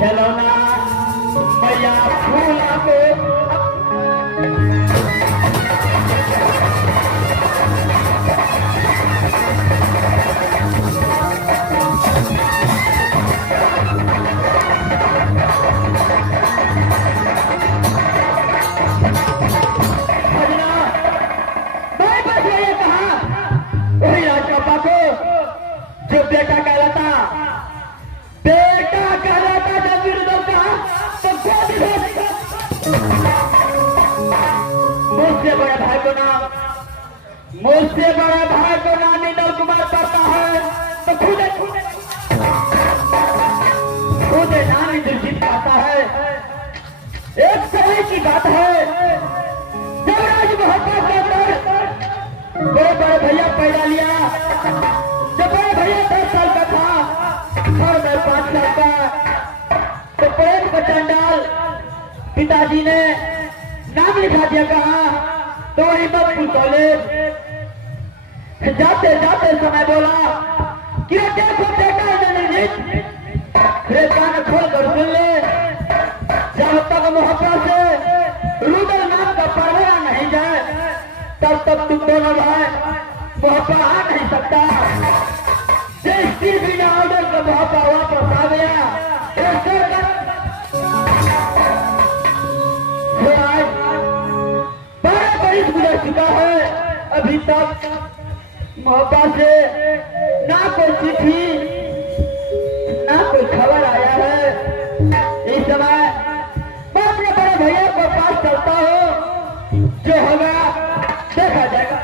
खिलौना मैया फूला को जो बेटा कहलाता जब विरोध का तो मुझसे बड़े भाई को नाम नीरज कुमार पढ़ता है तो खुद नाम इंद्रजीत पाता है। एक समय की बात है जब राज मोहब्बत के अंदर बड़े भैया पैदा लिया। जब बड़े भैया 10 साल का था और मैं 5 साल का, तो प्रेम का चंडाल पिताजी ने नाम लिखा दिया। कहा तो वही हिम्मतपुर कॉलेज जाते जाते समय बोला कि देखो बेटा मेरे कान खोल कर सुन ले, जब तक मोहब्बत से रुदल नाम का परवाना नहीं जाए तब तक तुम दोनों भाई मोहब्बत आ नहीं सकता। बिना ऑर्डर का मोहब्बत वापस आ गया। 12 बरस गुजर चुका है, अभी तक मोहब्बत से ना कोई चिट्ठी ना कोई खबर आया है। इस समय मैं अपने बड़े भैया को पास चलता हूँ, जो होगा देखा जाएगा।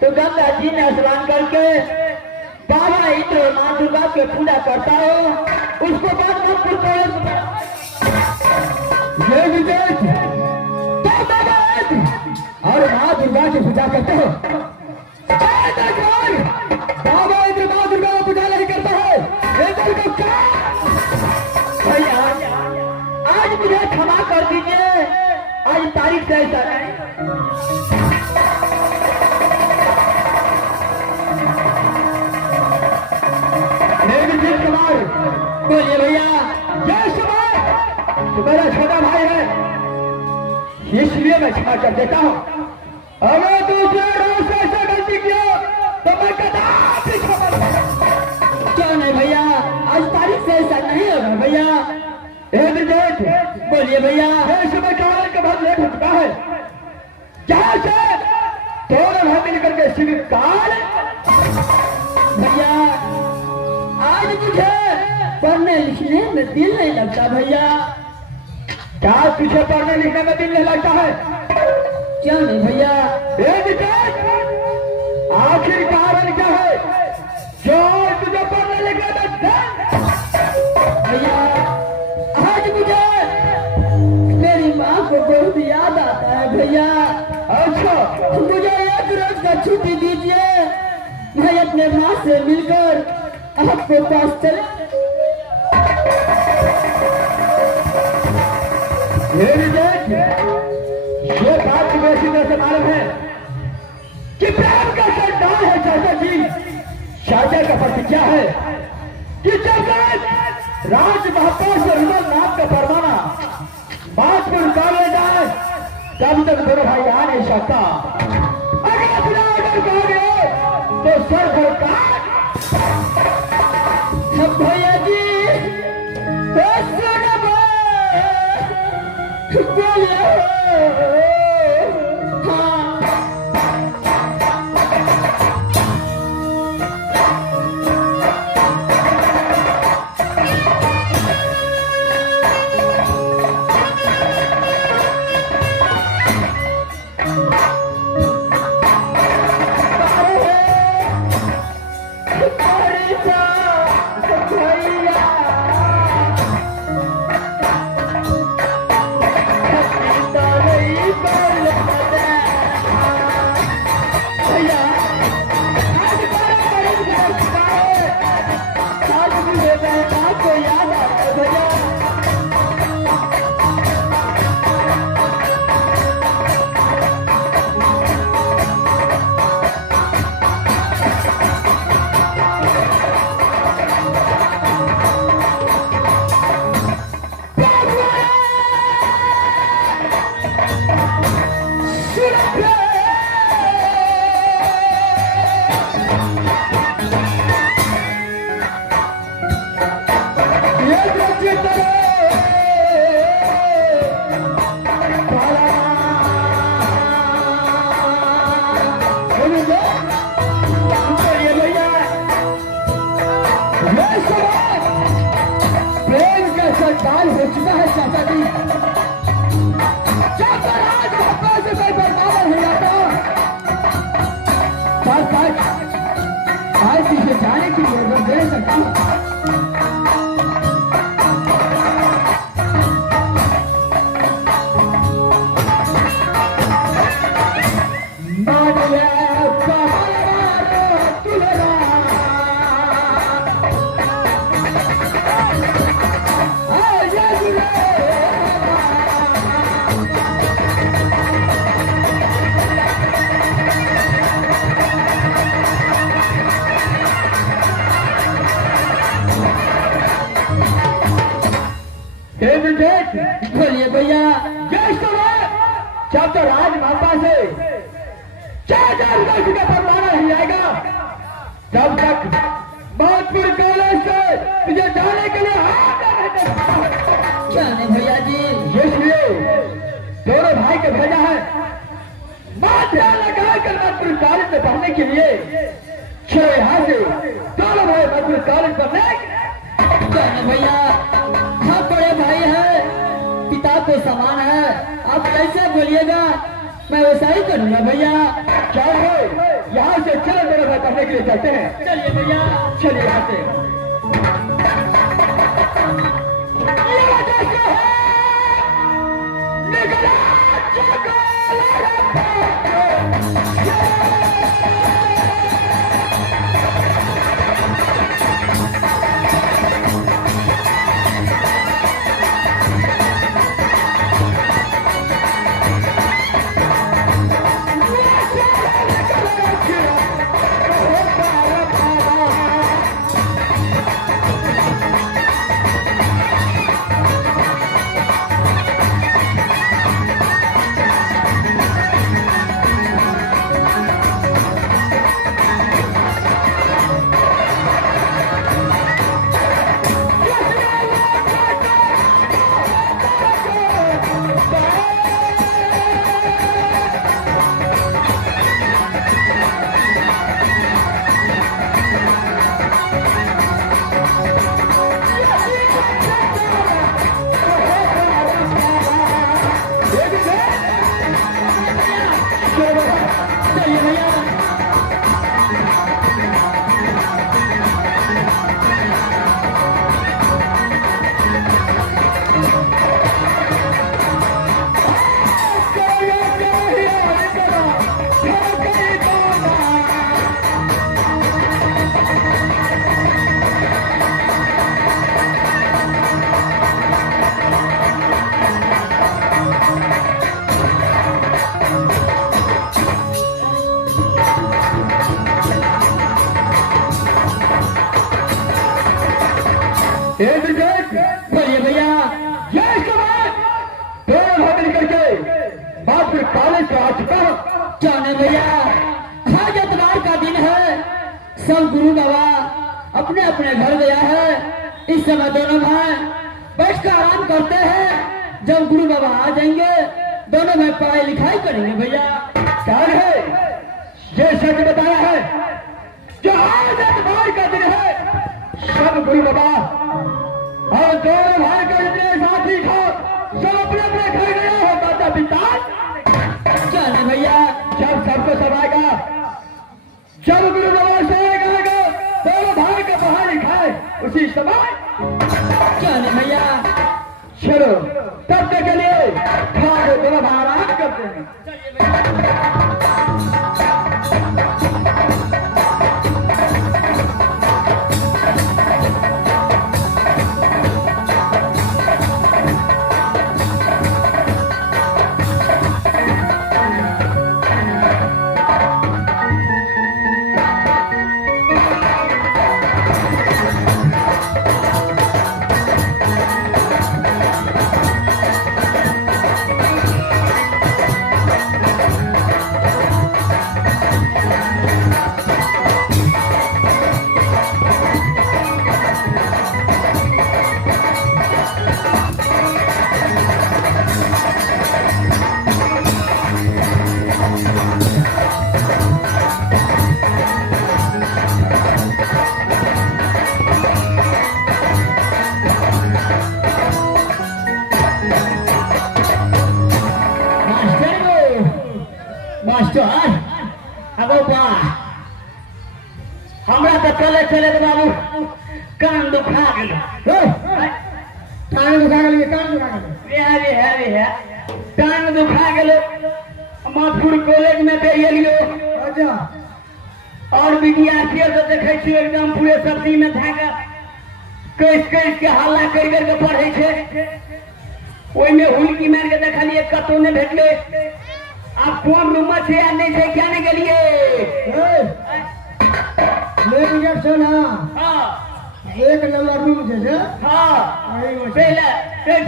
तो गंगा जी ने स्नान करके बाबा इंद्र मां दुर्गा के पूजा करता हो, उसको बाद और मां दुर्गा की पूजा करते हो। बाबा इंद्र मां दुर्गा की पूजा नहीं करता है भैया, आज मुझे क्षमा कर दीजिए, आज तारीख से ऐसा नहीं। बोलिए भैया, जय सुभाष। तो मेरा छोटा भाई है, इसलिए मैं क्षमा कर देता हूँ। अगर दूसरे रोज से ऐसा गलती किया तो मैं कदापि क्षमा नहीं। क्या नहीं भैया, आज तारीख से ऐसा नहीं होगा भैया। बोलिए भैया। समय कारण के बाद लेट हो चुका है, जहाँ से दोनों भाई मिलकर के शिविर काल। भैया आज मुझे पढ़ने लिखने में दिल नहीं लगता भैया। क्या तुझे पढ़ने लिखने में दिल नहीं लगता है? क्यों नहीं भैया? आखिर कारण क्या है जो तुझे पढ़ने लिखने में भैया? आज मुझे मेरी माँ को बहुत याद आता है भैया। अच्छा, मुझे एक रोज का छुट्टी दीजिए, मैं अपने माँ से मिलकर आपको पास चले। ये बात तुम्हें सीधे से मालूम है कि प्रेम का सरदार है चाचा जी। चाचा का फर्ज क्या है कि जब राज महापौर से नाथ का फरमाना बात को निकाले जाए तब तक दोनों भाई आ नहीं सकता। अगर बिना ऑर्डर कहोगे तो सर सरकार भैया जी काल हो चुका है चाचा जी। चाचा राज महापौर से कोई बर्ताव नहीं आता। आज पीछे जाने के लिए मैं दे सकता हूँ। बोलिए भैया। जब तो राज मापा से 4000 वर्ष का फरमाना नहीं आएगा तब तक बहुतपुर कॉलेज से तुझे जाने के लिए क्या नहीं भैया जी। इसलिए दोनों भाई को भेजा है माथा लगाकर बहुतपुर कॉलेज में पढ़ने के लिए। चलो यहाँ से दोनों भाई बहुतपुर कॉलेज पढ़ने क्या नहीं भैया। हम बड़े भाई हैं, पिता को समान है, आप कैसे बोलिएगा मैं वैसा ही करूंगा भैया। चलो यहाँ से चलो मेरे भाई पढ़ने के लिए चलते हैं। चलिए भैया, चलिए यहाँ से। बोलिए भैया ये इसके बाद दोनों भाग निकल के बाप फिर कॉलेज आ चुका क्या नहीं भैया, आज इतवार का दिन है, सब गुरु बाबा अपने अपने घर गया है। इस समय दोनों भाई बैठ कर आराम करते हैं। जब गुरु बाबा आ जाएंगे दोनों भाई पढ़ाई लिखाई करेंगे। भैया क्या है ये सच बताया है जो आज इतवार का दिन है, सब गुरु बाबा और दोनों भाई का जितने साथी था सब अपने अपने घर गया हो माता पिता। क्या नहीं भैया, जब सबको सब आएगा, जब गुरु बाबा सोएगा दोनों भाई का पढ़ाई लिखाए उसी समय। क्या नहीं भैया, चलो तब तक के लिए खा दो, दोनों भाई आराम करते हैं। मास्टर अब हमरा तो चले चले तो बाबू कान दुखा गेल। कान दुखा गेल, कान दुखा गेल, कान दुखा गेल। माथुर कॉलेज में दे गेलियो। अच्छा, और विद्यार्थी तो देखे छी एकदम पूरे सर्दी में धागा कैस कैस के हल्ला कर कर के पढ़े छे। ओइ में हुलकी मार के देखलिए कतो ने भेटले। आप कौन रूम से या नहीं से क्या नहीं गेलिए? ले लिया सुना। हां, एक नंबर रूम जे हां, पहले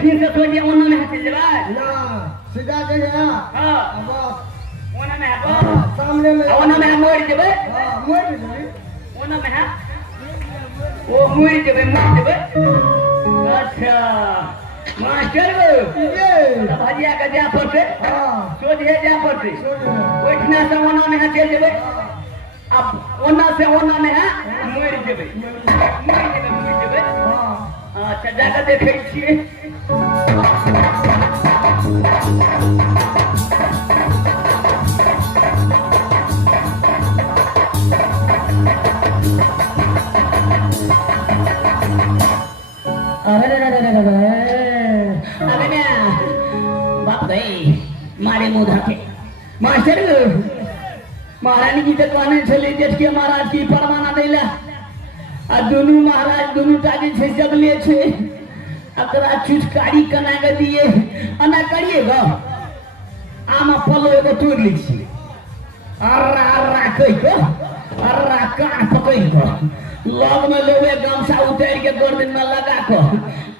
फिर से सोचिए ओना में चल जाए ना, सीधा जगह। हां, अब ओना में है सामने में, ओना में मोड़ देबे। हां, मोड़ देबे, ओना में है वो मोड़ देबे। अच्छा मास्टर ये भजिया का जा पड़ते। हां, सोझे जा पड़ते। ओठना से ओना में चल जेबे। अब ओना से ओना में है मोड़ देबे। हां, अच्छा जाकर देखे छिए। मारे मुंह धाके मास्टर महारानी की दुकान चले जेठ के महाराज की परवाना देला आ दोनों महाराज दोनों ताजे छे जगले छे। अकरा चुचकारी कना के दिए अना करिएगा आमा पलो एगो तोड़ ली छी। अर्रा अर्रा कहि को अर्रा कान पकड़ को लग में लेवे गमछा उतार के गर्दन में लगा को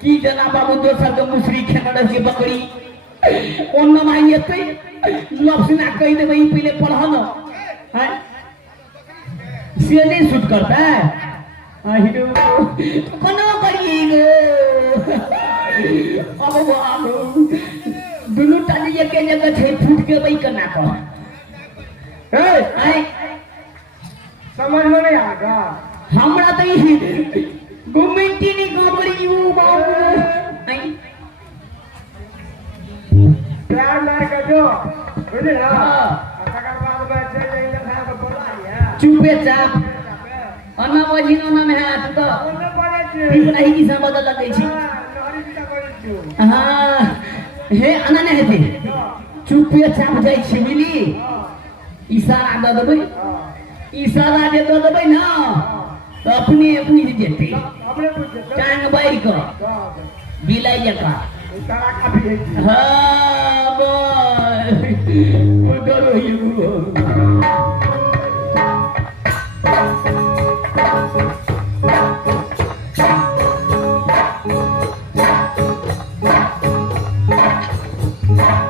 की जना बाबू दोसर के मुसरी खेमड़ के बकरी ओन्ना माई एते लपसिना कहि देबे ई पहले पढ़ न है से नहीं शूट करता है। हिडो कोनो करिए अब बाबू दुनु ताली ये के जगह छे फूट के बई करना को ए समझ में नहीं आएगा हमरा तो ई गुमिंटी नहीं गोबरी यू बाबू आई प्यार मार कर दो बुझे ना। हां अगर बाबू बैठे नहीं लगा तो बोला यार चुपे चाप अन्ना मजिनो ना में हाथ तो ओने पड़े छे ठीक नहीं की सब बदल लगे छी। नहरी बिटा करे छु हां हे अन्ना ने हेते चुपे चाप जाई छी मिली इशारा द देबै। इशारा जे द देबै ना तो अपने अपनी जेते अपने पूछे टांग बाई को बिलाई जका तारा काफी है। हां बोल वो करो यू है।